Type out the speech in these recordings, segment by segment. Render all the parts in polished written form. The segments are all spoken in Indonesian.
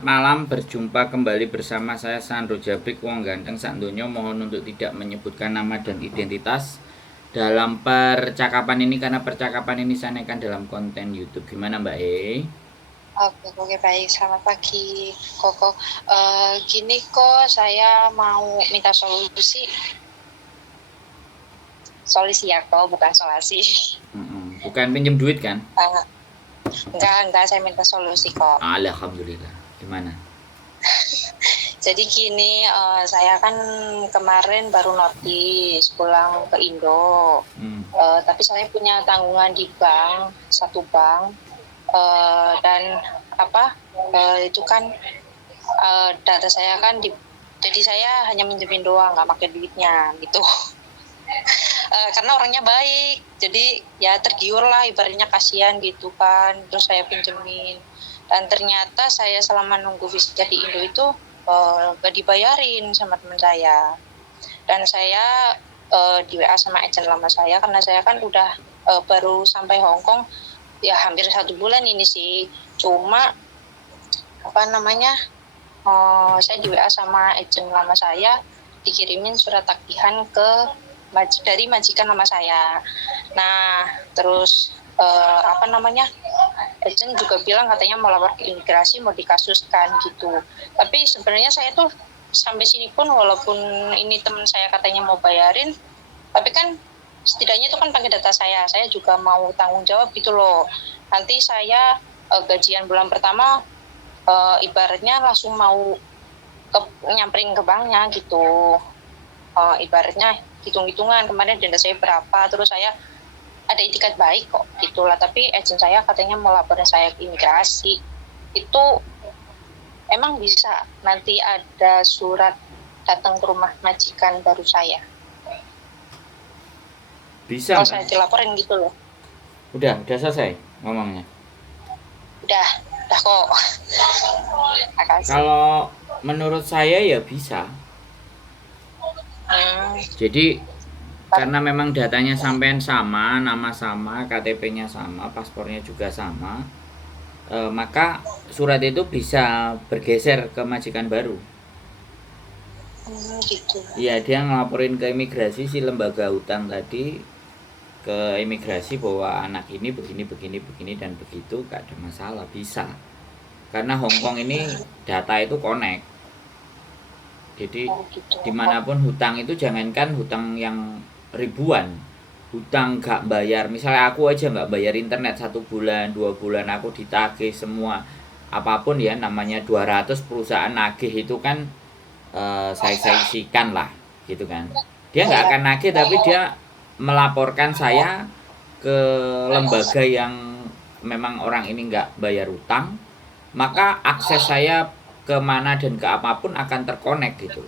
Malam, berjumpa kembali bersama saya Sandro Jabrik, wong ganteng sak donya. Mohon untuk tidak menyebutkan nama dan identitas dalam percakapan ini karena percakapan ini saya naikkan dalam konten YouTube. Gimana Mbak E? Oke, baik. Selamat pagi, Koko. Gini kok, saya mau minta solusi. Solusi ya, kok, bukan solasi. Bukan pinjem duit kan? Enggak, saya minta solusi kok. Alhamdulillah. Gimana? Jadi gini, saya kan kemarin baru notis pulang ke Indo. Tapi saya punya tanggungan di bank, satu bank. Dan itu kan data saya kan jadi saya hanya minjemin doang, nggak pakai duitnya gitu. Karena orangnya baik, jadi ya tergiur lah, ibaratnya kasihan gitu kan, terus saya pinjemin. Dan ternyata saya selama nunggu visa di Indo itu gak dibayarin sama teman saya. Dan saya di WA sama agent lama saya, karena saya kan udah baru sampai Hong Kong ya hampir 1 bulan ini sih. Cuma saya di WA sama agent lama saya, dikirimin surat tagihan dari majikan lama saya. Nah, terus agent juga bilang katanya mau lapor ke imigrasi, mau dikasuskan gitu. Tapi sebenarnya saya tuh sampai sini pun, walaupun ini teman saya katanya mau bayarin, tapi kan setidaknya itu kan pakai data saya juga mau tanggung jawab gitu loh. Nanti saya gajian bulan pertama ibaratnya langsung mau nyamperin ke banknya gitu. Ibaratnya hitung-hitungan kemarin denda saya berapa, terus saya ada itikat baik kok gitulah. Tapi agent saya katanya mau laporin saya ke imigrasi. Itu emang bisa nanti ada surat datang ke rumah majikan baru saya? Bisa kalau Mbak? saya dilaporin gitu loh. Udah selesai ngomongnya? Udah kok. Kalau menurut saya ya bisa. Jadi karena memang datanya sampean sama, nama sama, KTP-nya sama, paspornya juga sama, maka surat itu bisa bergeser ke majikan baru. Gitu. Iya, dia ngelaporin ke imigrasi, si lembaga hutang tadi ke imigrasi bahwa anak ini begini dan begitu, gak ada masalah, bisa. Karena Hong Kong ini data itu connect. Jadi dimanapun hutang itu, jangankan hutang yang ribuan, hutang gak bayar, misalnya aku aja gak bayar internet 1 bulan 2 bulan, aku ditagih semua apapun ya, namanya 200 perusahaan nagih itu kan saya isikan lah gitu kan. Dia nggak akan nagih, tapi dia melaporkan saya ke lembaga yang memang orang ini nggak bayar utang, maka akses saya kemana dan ke apapun akan terkonek gitu.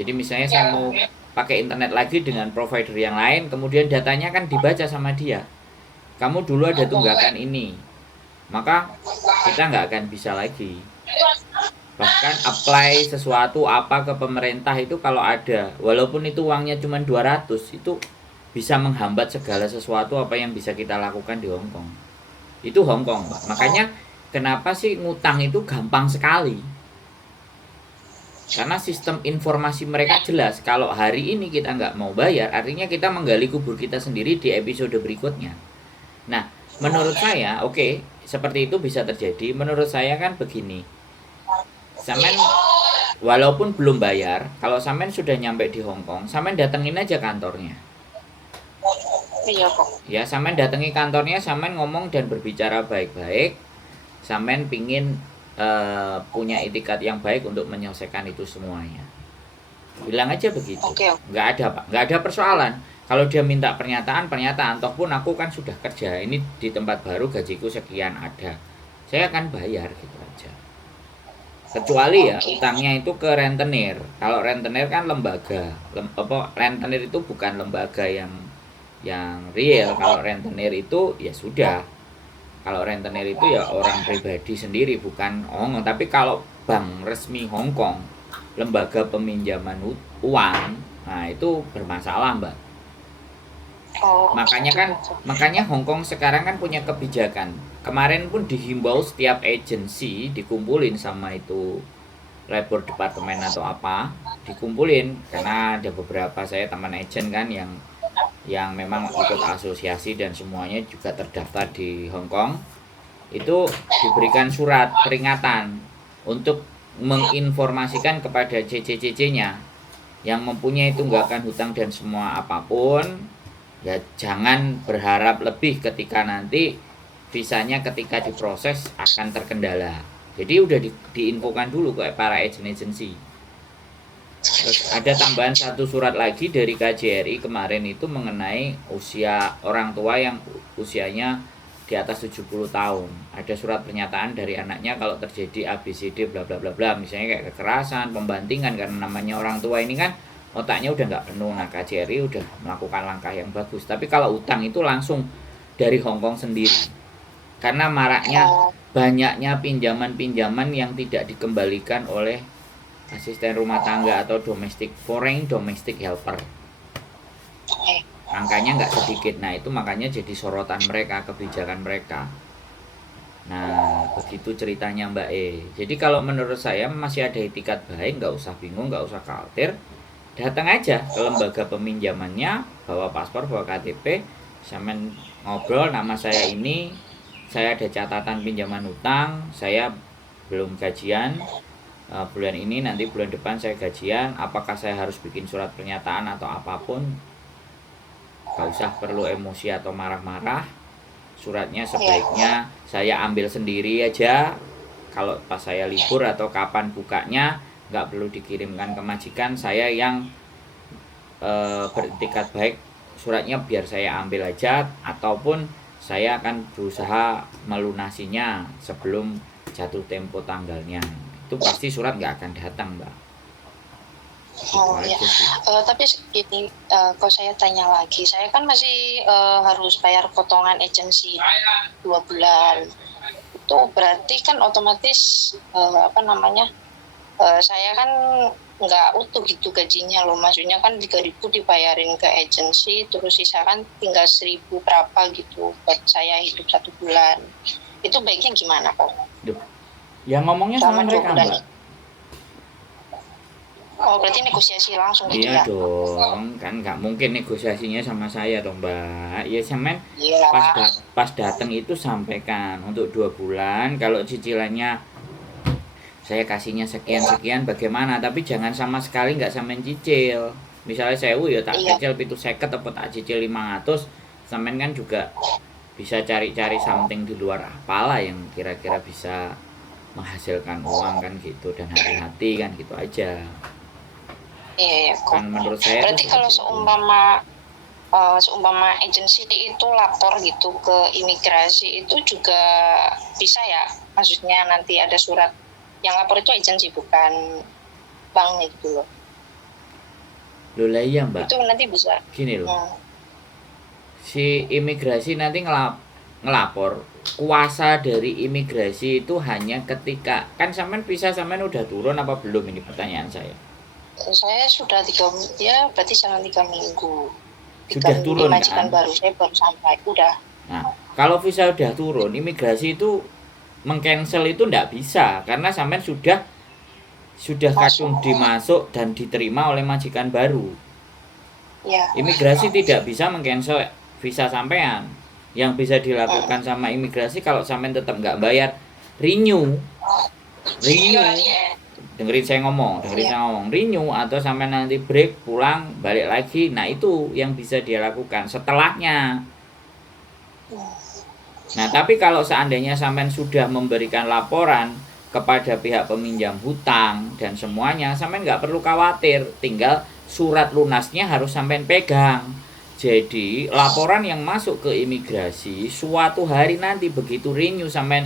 Jadi misalnya saya mau pakai internet lagi dengan provider yang lain, kemudian datanya kan dibaca sama dia, kamu dulu ada tunggakan ini, maka kita nggak akan bisa lagi. Bahkan apply sesuatu apa ke pemerintah itu kalau ada, walaupun itu uangnya cuma 200, itu bisa menghambat segala sesuatu apa yang bisa kita lakukan di Hong Kong. Itu Hong Kong, Pak. Makanya kenapa sih ngutang itu gampang sekali? Karena sistem informasi mereka jelas. Kalau hari ini kita nggak mau bayar, artinya kita menggali kubur kita sendiri di episode berikutnya. Nah, menurut saya, oke, seperti itu bisa terjadi. Menurut saya kan begini, Samen walaupun belum bayar, kalau Samen sudah nyampe di Hong Kong, Samen datengin aja kantornya. Iya kok. Ya, Samen datangi kantornya, Samen ngomong dan berbicara baik-baik. Samen pingin punya itikat yang baik untuk menyelesaikan itu semuanya. Bilang aja begitu. Nggak ada Pak, nggak ada persoalan. Kalau dia minta pernyataan, toh pun aku kan sudah kerja ini di tempat baru, gajiku sekian ada, saya akan bayar gitu aja. Kecuali ya utangnya itu ke rentenir. Kalau rentenir kan lembaga, rentenir itu bukan lembaga yang real. Kalau rentenir itu ya sudah. Kalau rentenir itu ya orang pribadi sendiri, bukan Hong Kong. Tapi kalau bank resmi Hong Kong, lembaga peminjaman uang, nah itu bermasalah, Mbak. Makanya Hong Kong sekarang kan punya kebijakan, kemarin pun dihimbau setiap agensi dikumpulin sama itu labor departemen atau apa, dikumpulin karena ada beberapa saya teman agent kan yang memang ikut asosiasi dan semuanya juga terdaftar di Hong Kong, itu diberikan surat peringatan untuk menginformasikan kepada CC-CC-nya yang mempunyai tunggakan hutang dan semua apapun, ya jangan berharap lebih ketika nanti visanya ketika diproses akan terkendala. Jadi udah diinfokan dulu ke para agensi. Terus ada tambahan satu surat lagi dari KJRI kemarin itu mengenai usia orang tua yang usianya di atas 70 tahun. Ada surat pernyataan dari anaknya kalau terjadi ABCD bla bla bla bla, misalnya kayak kekerasan, pembantingan, karena namanya orang tua ini kan otaknya udah nggak penuh. Nah, KJRI udah melakukan langkah yang bagus. Tapi kalau utang itu langsung dari Hong Kong sendiri. Karena maraknya banyaknya pinjaman-pinjaman yang tidak dikembalikan oleh asisten rumah tangga atau foreign domestic helper. Angkanya nggak sedikit. Nah, itu makanya jadi sorotan mereka, kebijakan mereka. Nah, begitu ceritanya Mbak E. Jadi kalau menurut saya masih ada itikat baik, nggak usah bingung, nggak usah khawatir. Datang aja ke lembaga peminjamannya, bawa paspor, bawa KTP, sampean ngobrol, nama saya ini, saya ada catatan pinjaman utang, saya belum gajian bulan ini, nanti bulan depan saya gajian, apakah saya harus bikin surat pernyataan atau apapun. Gak usah perlu emosi atau marah-marah. Suratnya sebaiknya saya ambil sendiri aja kalau pas saya libur atau kapan bukanya, nggak perlu dikirimkan ke majikan. Saya yang beretikat baik, suratnya biar saya ambil aja, ataupun saya akan berusaha melunasinya sebelum jatuh tempo tanggalnya. Itu pasti surat nggak akan datang, Mbak. Oh ya, tapi ini kalau saya tanya lagi, saya kan masih harus bayar potongan agensi 2 bulan. Itu berarti kan otomatis saya kan nggak utuh gitu gajinya loh, maksudnya kan 3.000 dibayarin ke agensi, terus sisa kan tinggal 1.000 berapa gitu buat saya hidup 1 bulan. Itu baiknya gimana kok? Ya ngomongnya sama mereka, Mbak. Oh, berarti negosiasi langsung gitu iya ya? Iya dong, kan nggak mungkin negosiasinya sama saya dong, Mbak. Ya semen pas datang itu sampaikan untuk 2 bulan, kalau cicilannya saya kasihnya sekian-sekian bagaimana, tapi jangan sama sekali nggak sampean cicil. Misalnya saya ya tak cicil itu 50 atau tak cicil 500, sampean kan juga bisa cari-cari something di luar apalah yang kira-kira bisa menghasilkan uang kan gitu, dan hati-hati kan gitu aja. Iya, kan menurut saya berarti kalau seumpama agensi itu lapor gitu ke imigrasi itu juga bisa ya, maksudnya nanti ada surat yang lapor itu agensi bukan banknya gitu loh. Loh lah iya Mbak, itu nanti bisa gini loh, si imigrasi nanti ngelapor, kuasa dari imigrasi itu hanya ketika kan sampean udah turun apa belum, ini pertanyaan saya. Saya sudah 3 ya berarti jangan 3 minggu. Sudah turun kan? Baru saya baru sampai udah. Nah, kalau visa udah turun, imigrasi itu mengcancel itu enggak bisa karena sampean sudah kadung dimasuk dan diterima oleh majikan baru. Ya. Imigrasi tidak bisa mengcancel visa sampean. Yang bisa dilakukan sama imigrasi kalau sampean tetap nggak bayar, renew. Dengerin saya ngomong, renew atau sampai nanti break, pulang, balik lagi. Nah, itu yang bisa dia lakukan setelahnya. Nah, tapi kalau seandainya sampean sudah memberikan laporan kepada pihak peminjam hutang dan semuanya, sampean nggak perlu khawatir, tinggal surat lunasnya harus sampean pegang. Jadi, laporan yang masuk ke imigrasi suatu hari nanti begitu renew sampean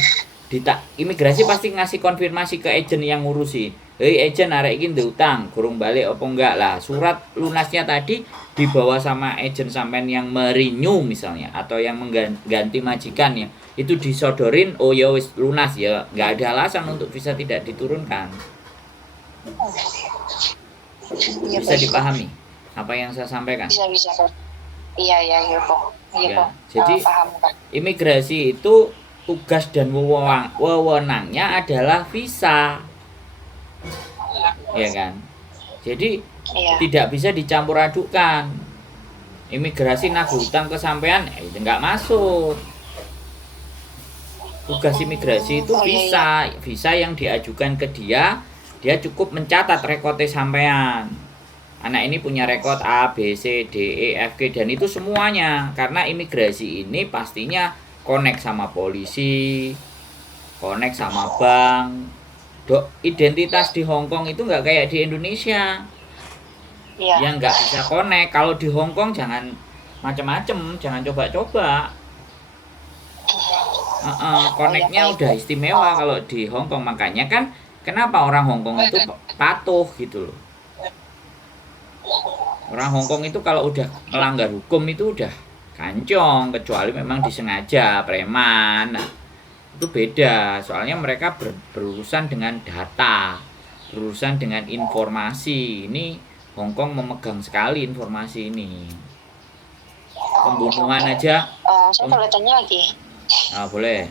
imigrasi pasti ngasih konfirmasi ke agen yang ngurusi. Agen arek iki utang, kurung balik apa enggak lah. Surat lunasnya tadi dibawa sama agen sampean yang merenew misalnya atau yang mengganti majikannya. Itu disodorin, oh ya wis lunas ya, enggak ada alasan untuk visa tidak diturunkan. Bisa dipahami apa yang saya sampaikan? Bisa. Iya kok. Jadi imigrasi itu tugas dan wewenangnya adalah visa, ya kan? Jadi tidak bisa dicampur adukan. Imigrasi nagih utang ke sampean, itu nggak masuk. Tugas imigrasi itu visa yang diajukan ke dia cukup mencatat rekodnya sampean. Anak ini punya rekod A, B, C, D, E, F, G, dan itu semuanya. Karena imigrasi ini pastinya connect sama polisi, connect sama bank. Identitas di Hong Kong itu nggak kayak di Indonesia. Yang nggak bisa connect. Kalau di Hong Kong jangan macem-macem, jangan coba-coba. Connectnya udah istimewa kalau di Hong Kong. Makanya kan kenapa orang Hong Kong itu patuh gitu loh. Orang Hong Kong itu kalau udah melanggar hukum itu udah kancong, kecuali memang disengaja, preman. Nah, itu beda. Soalnya mereka berurusan dengan data, berurusan dengan informasi. Ini Hong Kong memegang sekali informasi ini. Pembunuhan aja. Saya boleh tanya lagi? Boleh.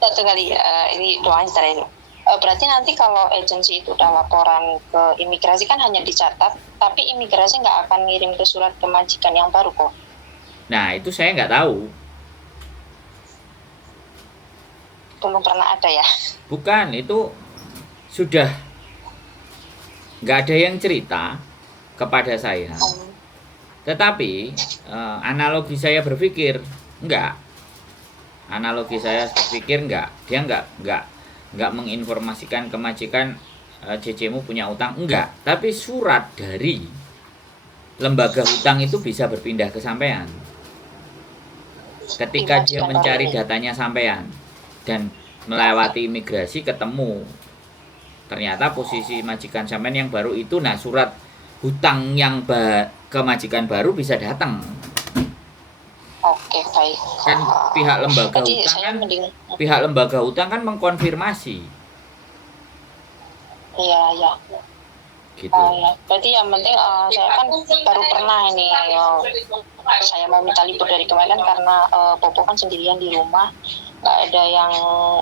Satu kali, ini doanya terakhir. Berarti nanti kalau agensi itu udah laporan ke imigrasi kan hanya dicatat, tapi imigrasi nggak akan ngirim ke surat ke majikan yang baru kok? Nah, itu saya nggak tahu. Belum pernah ada ya? Bukan, itu sudah nggak ada yang cerita kepada saya. Tetapi analogi saya berpikir enggak. Analogi saya berpikir enggak. Dia enggak menginformasikan ke majikan CC-mu punya utang, enggak. Tapi surat dari lembaga utang itu bisa berpindah ke sampean. Ketika dia mencari datanya sampean dan melewati imigrasi ketemu, ternyata posisi majikan sampean yang baru itu, nah surat hutang yang ke majikan baru bisa datang. Oke, baik. Kan pihak lembaga utang kan pihak lembaga utang kan mengkonfirmasi. Iya. Gitu. Ya. Berarti yang penting saya kan baru pernah ini saya mau minta libur dari kemarin karena Popo kan sendirian di rumah, nggak ada yang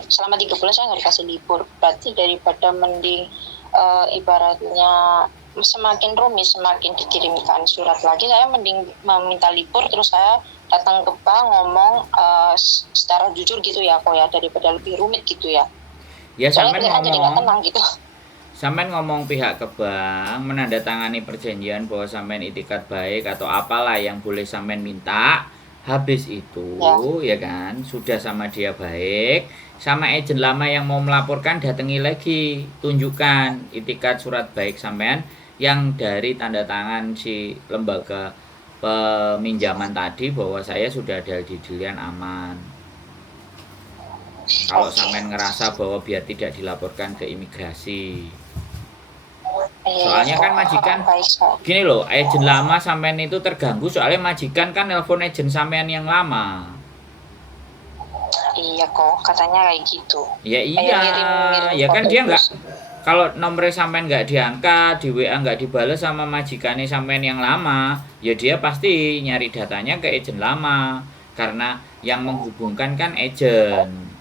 selama 3 bulan saya nggak dikasih libur. Berarti daripada mending ibaratnya semakin rumit, semakin dikirimkan surat lagi, saya mending meminta libur terus saya datang ke bank ngomong secara jujur gitu ya kok ya, daripada lebih rumit gitu ya. Ya sampai ngomong jadi nggak tenang gitu. Sampai ngomong pihak ke bank menandatangani perjanjian bahwa sampean itikat baik atau apalah yang boleh sampean minta. Habis itu ya kan sudah sama dia baik, sama agen lama yang mau melaporkan datangi lagi, tunjukkan itikat surat baik sampean yang dari tanda tangan si lembaga peminjaman tadi bahwa saya sudah ada di dilian aman. Kalau sampean ngerasa bahwa biar tidak dilaporkan ke imigrasi. Soalnya kan majikan gini loh, agen lama sampean itu terganggu soalnya majikan kan nelpon agen sampean yang lama. Iya kok, katanya kayak gitu. Ya iya, ya kan dia nggak, kalau nomor sampean nggak diangkat, di WA nggak dibales sama majikannya sampean yang lama, ya dia pasti nyari datanya ke agen lama karena yang menghubungkan kan agen.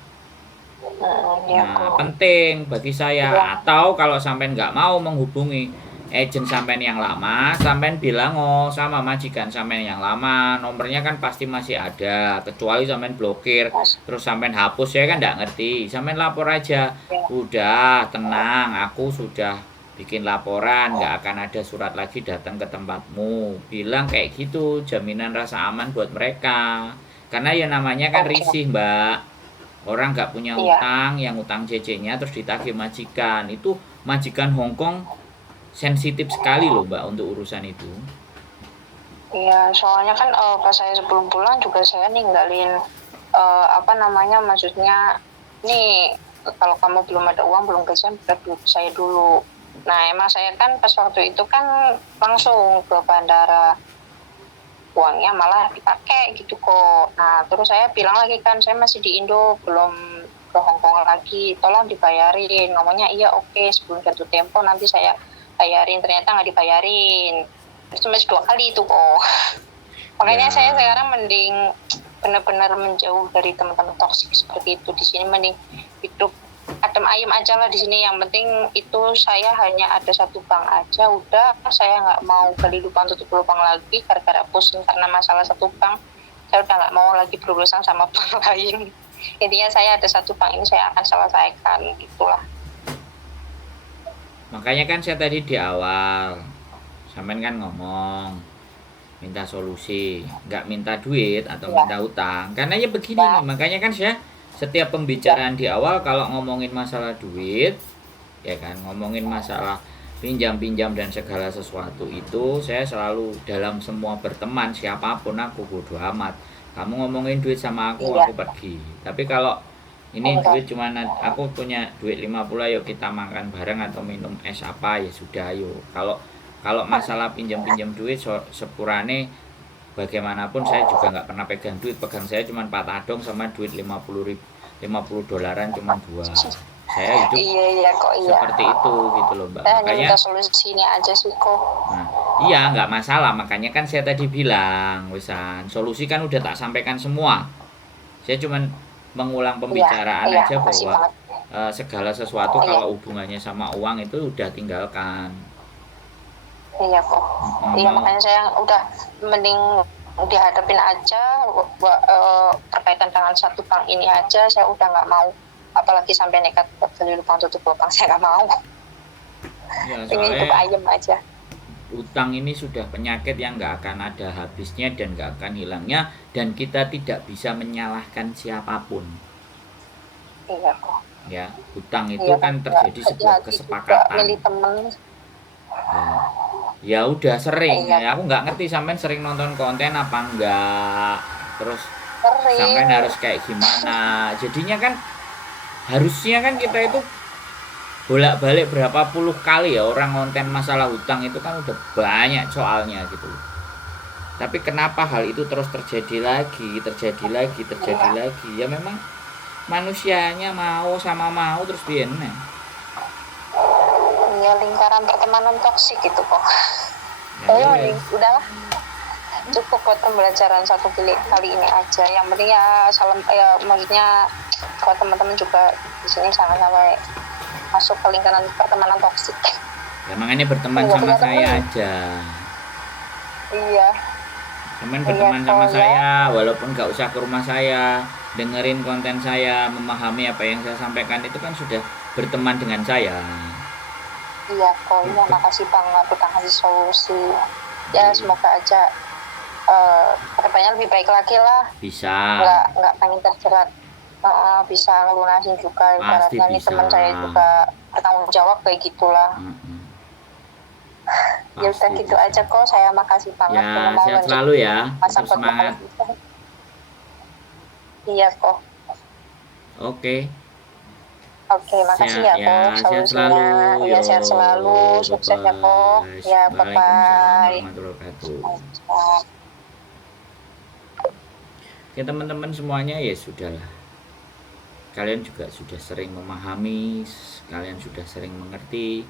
Nah, penting bagi saya. Atau kalau sampean nggak mau menghubungi agen sampean yang lama, sampean bilang sama majikan sampean yang lama, nomornya kan pasti masih ada, kecuali sampean blokir terus sampean hapus, saya kan nggak ngerti. Sampean lapor aja, udah tenang, aku sudah bikin laporan, nggak akan ada surat lagi datang ke tempatmu. Bilang kayak gitu, jaminan rasa aman buat mereka. Karena ya namanya kan risih, Mbak. Orang nggak punya utang, yang utang CC-nya terus ditagih majikan. Itu majikan Hong Kong sensitif sekali loh Mbak untuk urusan itu. Iya, soalnya kan pas saya sebelum pulang juga saya ninggalin maksudnya nih kalau kamu belum ada uang, belum gajian, saya dulu. Nah emang saya kan pas waktu itu kan langsung ke bandara, uangnya malah dipakai gitu kok. Nah terus saya bilang lagi kan saya masih di Indo, belum ke Hong Kong lagi, tolong dibayarin. Ngomongnya iya oke, sebelum jatuh tempo nanti saya bayarin. Ternyata nggak dibayarin, terus masih 2 kali itu kok. Makanya saya sekarang mending benar-benar menjauh dari teman-teman toksik seperti itu. Di sini mending hidup adem ayem aja lah di sini. Yang penting itu saya hanya ada satu bank aja, udah. Saya nggak mau gali lubang tutup lubang lagi gara-gara pusing karena masalah satu bank. Saya udah nggak mau lagi berurusan sama bank lain. Intinya saya ada satu bank ini saya akan selesaikan, itulah. Makanya kan saya tadi di awal sampean kan ngomong minta solusi, nggak minta duit atau minta utang. Karena ya begini nih, makanya kan saya setiap pembicaraan di awal kalau ngomongin masalah duit, ya kan, ngomongin masalah pinjam-pinjam dan segala sesuatu itu, saya selalu dalam semua berteman siapapun aku bodo amat. Kamu ngomongin duit sama aku pergi. Tapi kalau ini duit cuman aku punya duit 50, ayo kita makan bareng atau minum es apa, ya sudah, ayo. Kalau masalah pinjam-pinjam duit sepurane bagaimanapun saya juga nggak pernah pegang duit. Pegang saya cuma patadong sama duit 50 dolaran cuma 2. Saya hidup seperti itu gitu loh, Mbak. Makanya solusi ini aja sih kok. Nah, iya nggak masalah. Makanya kan saya tadi bilang, wisan solusi kan udah tak sampaikan semua. Saya cuma mengulang pembicaraan aja bahwa segala sesuatu kalau hubungannya sama uang itu udah tinggalkan. Iya kok. Iya makanya saya udah mending dihadapin aja berkaitan dengan satu bank ini aja. Saya udah nggak mau, apalagi sampai nekat beli lubang tutup lubang, saya nggak mau. Ya, ini hidup ayem aja. Utang ini sudah penyakit yang nggak akan ada habisnya dan nggak akan hilangnya, dan kita tidak bisa menyalahkan siapapun. Iya kok. Ya, utang itu kan terjadi sebuah kesepakatan. Milih temen. Ya udah sering. Ya, aku nggak ngerti sampean sering nonton konten apa enggak. Terus sampean harus kayak gimana. Jadinya kan harusnya kan kita itu bolak-balik berapa puluh kali ya orang konten masalah hutang itu kan udah banyak soalnya gitu. Tapi kenapa hal itu terus terjadi lagi? Ya memang manusianya mau sama mau terus bienne. Ya lingkaran pertemanan toksik gitu kok. Udahlah. Cukup buat pembelajaran satu kali ini aja. Yang penting ya salam maksudnya buat teman-teman juga di sini jangan sampai masuk ke lingkaran pertemanan toksik. Ya makanya berteman sama saya aja. Iya. Berteman sama saya, walaupun nggak usah ke rumah saya, dengerin konten saya, memahami apa yang saya sampaikan, itu kan sudah berteman dengan saya. Iya kok, ya makasih banget udah ngasih solusi. Ya semoga aja kedepannya lebih baik lagi lah. Bisa. Nggak pengen terjerat. Bisa ngelunasin juga. Ibaratnya nih teman saya juga bertanggung jawab kayak gitulah. Ya udah gitu aja kok. Saya makasih banget. Ya sehat selalu ya. Semangat. Iya kok. Oke, makasih ya kok. Sehat selalu. Ya sehat selalu. Sukses ya kok. Ya bye bye. Oke teman-teman semuanya, ya sudahlah. Kalian juga sudah sering memahami, kalian sudah sering mengerti,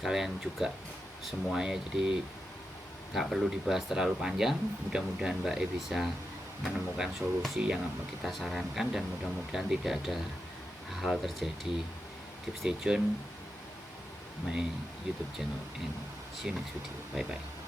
kalian juga semuanya, jadi nggak perlu dibahas terlalu panjang. Mudah-mudahan Mbak E bisa menemukan solusi yang kita sarankan, dan mudah-mudahan tidak ada hal terjadi. Keep stay tune my YouTube channel and see you next video. Bye bye.